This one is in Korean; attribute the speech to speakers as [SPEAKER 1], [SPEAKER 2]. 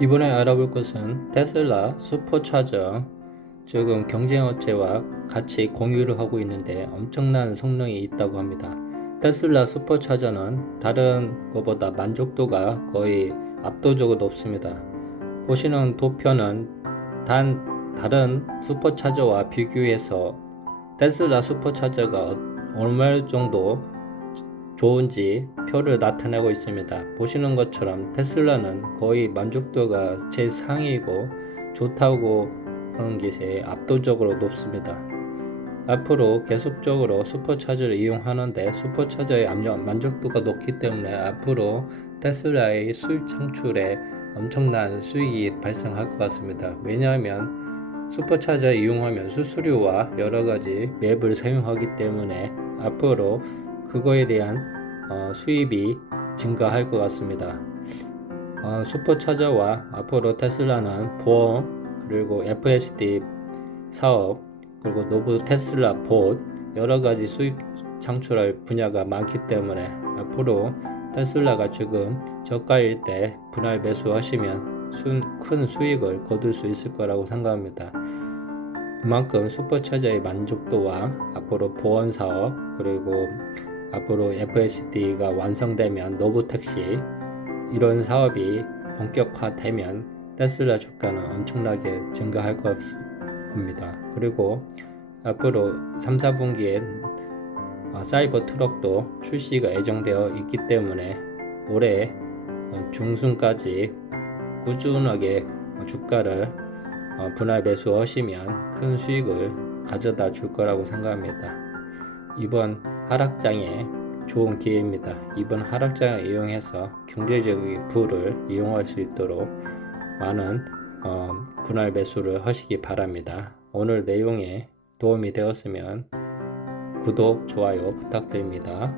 [SPEAKER 1] 이번에 알아볼 것은 테슬라 슈퍼차저 지금 경쟁업체와 같이 공유를 하고 있는데 엄청난 성능이 있다고 합니다. 테슬라 슈퍼차저는 다른 것보다 만족도가 거의 압도적으로 높습니다. 보시는 도표는 단 다른 슈퍼차저와 비교해서 테슬라 슈퍼차저가 어- 얼마 정도 좋은지 표를 나타내고 있습니다. 보시는 것처럼 테슬라는 거의 만족도가 제일 상위이고 좋다고 하는 것이 압도적으로 높습니다. 앞으로 계속적으로 슈퍼차저를 이용하는데 슈퍼차저의 만족도가 높기 때문에 앞으로 테슬라의 수익 창출에 엄청난 수익이 발생할 것 같습니다. 왜냐하면 슈퍼차저 이용하면 수수료와 여러 가지 맵을 사용하기 때문에 앞으로 그거에 대한 어, 수입이 증가할 것 같습니다. 어, 슈퍼차저와 앞으로 테슬라는 보험 그리고 FSD 사업 그리고 노브 테슬라 봇 여러 가지 수입 창출할 분야가 많기 때문에 앞으로 테슬라가 지금 저가일 때 분할 매수하시면 수, 큰 수익을 거둘 수 있을 거라고 생각합니다. 그만큼 슈퍼차저의 만족도와 앞으로 보험 사업 그리고 앞으로 FSD가 완성되면 노브택시 이런 사업이 본격화되면 테슬라 주가는 엄청나게 증가할 겁니다. 그리고 앞으로 3, 4분기에 어, 사이버 트럭도 출시가 예정되어 있기 때문에 올해 어, 중순까지 꾸준하게 어, 주가를 어, 분할 매수하시면 큰 수익을 가져다 줄 거라고 생각합니다. 이번 하락장에 좋은 기회입니다. 이번 하락장을 이용해서 경제적인 부를 이용할 수 있도록 많은 어, 분할 매수를 하시기 바랍니다. 오늘 내용에 도움이 되었으면 구독, 좋아요 부탁드립니다.